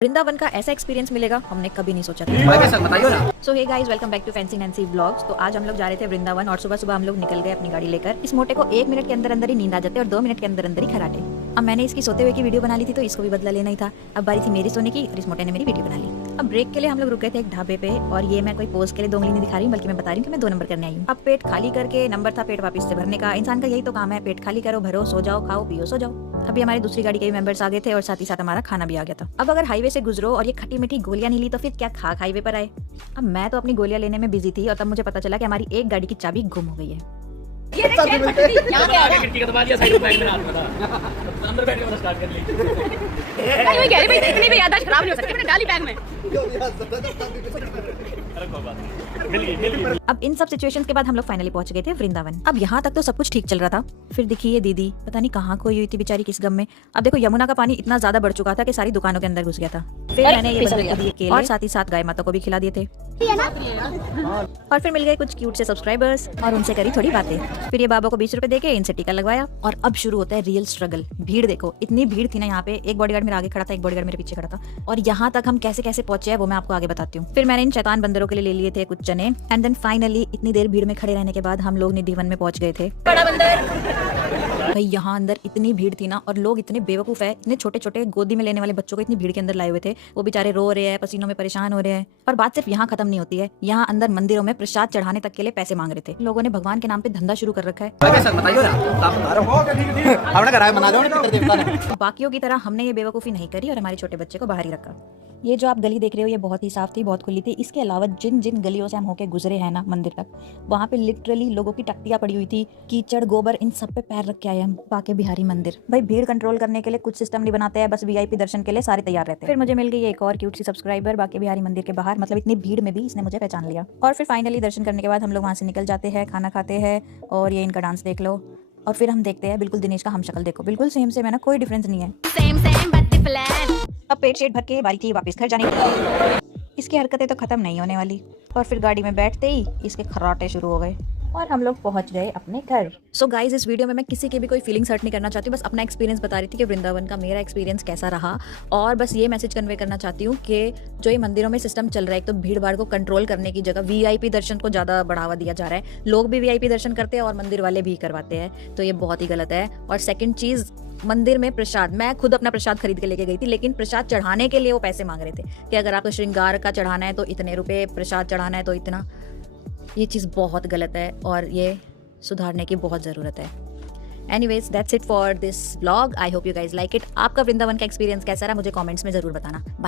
वृंदावन का ऐसा एक्सपीरियंस मिलेगा हमने कभी नहीं सोचा था। So hey guys, welcome back to Fancy Nancy vlogs. तो आज हम लोग जा रहे थे वृंदावन और सुबह सुबह हम लोग निकल गए अपनी गाड़ी लेकर। इस मोटे को 1 मिनट के अंदर अंदर ही नींद आ जाते और 2 मिनट के अंदर अंदर ही खराटे। अब मैंने इसकी सोते हुए की वीडियो बना ली थी तो इसको भी बदला लेना ही था। अब बारी थी मेरी सोने की और इस मोटे ने मेरी वीडियो बना ली। अब ब्रेक के लिए हम लोग रुके थे एक ढाबे पे और ये मैं कोई पोज के लिए 2 उंगली नहीं दिखा रही हूँ, बल्कि मैं बता रही हूँ कि मैं 2 नंबर करने आई हूँ। अब पेट खाली करके नंबर था पेट वापस से भरने का। इंसान का यही तो काम है, पेट खाली करो, भरो, सो जाओ, खाओ पियो, सो जाओ। अभी हमारी दूसरी गाड़ी के भी मेंबर्स आ गए थे और साथ ही साथ हमारा खाना भी आ गया था। अब अगर हाईवे से गुजरो और ये खट्टी मीठी गोलियां नहीं ली तो फिर क्या खाक हाईवे पर आए। अब मैं तो अपनी गोलियां लेने में बिजी थी और तब मुझे पता चला कि हमारी एक गाड़ी की चाबी गुम हो गई है। अब इन सब सिचुएशंस के बाद हम लोग फाइनली पहुंच गए थे वृंदावन। अब यहाँ तक तो सब कुछ ठीक चल रहा था, फिर दिखी ये दीदी, पता नहीं कहाँ खोई हुई थी बेचारी, किस गम में। अब देखो यमुना का पानी इतना ज्यादा बढ़ चुका था कि सारी दुकानों के अंदर घुस गया था। फिर मैंने ये बंदर को दिए केले और साथ ही साथ गाय माता को भी खिला दिए थे। और फिर मिल गए कुछ क्यूट से सब्सक्राइबर्स और उनसे करी थोड़ी बातें। फिर ये बाबा को 20 रुपए देके इनसे टीका लगवाया और अब शुरू होता है रियल स्ट्रगल। भीड़ देखो, इतनी भीड़ थी ना यहाँ पे। एक बॉडीगार्ड मेरे आगे खड़ा था, एक बॉडीगार्ड मेरे पीछे खड़ा था और यहाँ तक हम कैसे कैसे पहुंचे हैं वो मैं आपको आगे बताती हूँ। फिर मैंने इन शैतान बंदरों के लिए ले लिए थे कुछ चने एंड देन फाइनली इतनी देर भीड़ में खड़े रहने के बाद हम लोग निधिवन में पहुंच गए थे। बड़ा बंदर भाई, यहाँ अंदर इतनी भीड़ थी ना और लोग इतने बेवकूफ है, इतने छोटे छोटे गोदी में लेने वाले बच्चों को इतनी भीड़ के अंदर लाए हुए थे। वो बेचारे रो रहे हैं, पसीनों में परेशान हो रहे हैं। और बात सिर्फ यहाँ खत्म नहीं होती है, यहाँ अंदर मंदिरों में प्रसाद चढ़ाने तक के लिए पैसे मांग रहे थे। लोगों ने भगवान के नाम पे धंधा शुरू कर रखा है। बाकियों की तरह हमने ये बेवकूफी नहीं करी और हमारे छोटे बच्चे को बाहर ही रखा। ये जो आप गली देख रहे हो ये बहुत ही साफ थी, बहुत खुली थी। इसके अलावा जिन जिन गलियों से हम होके गुजरे हैं ना मंदिर तक, वहाँ पे लिटरली लोगों की टट्टियां पड़ी हुई थी, कीचड़ गोबर इन सब पे पैर रख के आए हम। बाके बिहारी मंदिर भाई, भीड़ कंट्रोल करने के लिए कुछ सिस्टम नहीं बनाते हैं, बस वीआईपी दर्शन के लिए सारे तैयार रहते हैं। फिर मुझे मिल गई एक और क्यूट सी सब्सक्राइबर बाके बिहारी मंदिर के बाहर, मतलब इतनी भीड़ में भी इसने मुझे पहचान लिया। और फिर फाइनली दर्शन करने के बाद हम लोग वहाँ से निकल जाते हैं, खाना खाते हैं और ये इनका डांस देख लो। और फिर हम देखते हैं बिल्कुल दिनेश का हम शक्ल देखो, बिल्कुल सेम सेम है ना, कोई डिफरेंस नहीं है। अब पेट शेट भर के बारी थी वापस घर जाने की। इसकी हरकतें तो खत्म नहीं होने वाली। और फिर गाड़ी में बैठते ही इसके खर्राटे शुरू हो गए और हम लोग पहुंच गए अपने घर। सो गाइज, इस वीडियो में मैं किसी की भी कोई फीलिंग्स हर्ट नहीं करना चाहती हूँ, बस अपना एक्सपीरियंस बता रही थी कि वृंदावन का मेरा एक्सपीरियंस कैसा रहा। और बस ये मैसेज कन्वे करना चाहती हूँ कि जो ये मंदिरों में सिस्टम चल रहा है, एक तो भीड़ भाड़ को कंट्रोल करने की जगह वीआईपी दर्शन को ज़्यादा बढ़ावा दिया जा रहा है। लोग भी वीआईपी दर्शन करते हैं और मंदिर वाले भी करवाते हैं, तो ये बहुत ही गलत है। और सेकेंड चीज़, मंदिर में प्रसाद, मैं खुद अपना प्रसाद खरीद के लेके गई थी, लेकिन प्रसाद चढ़ाने के लिए वो पैसे मांग रहे थे कि अगर आपको श्रृंगार का चढ़ाना है तो इतने रुपए, प्रसाद चढ़ाना है तो इतना। ये चीज़ बहुत गलत है और ये सुधारने की बहुत ज़रूरत है। Anyways, that's it for this vlog. I hope you guys like it. आपका वृंदावन का एक्सपीरियंस कैसा रहा मुझे कमेंट्स में ज़रूर बताना।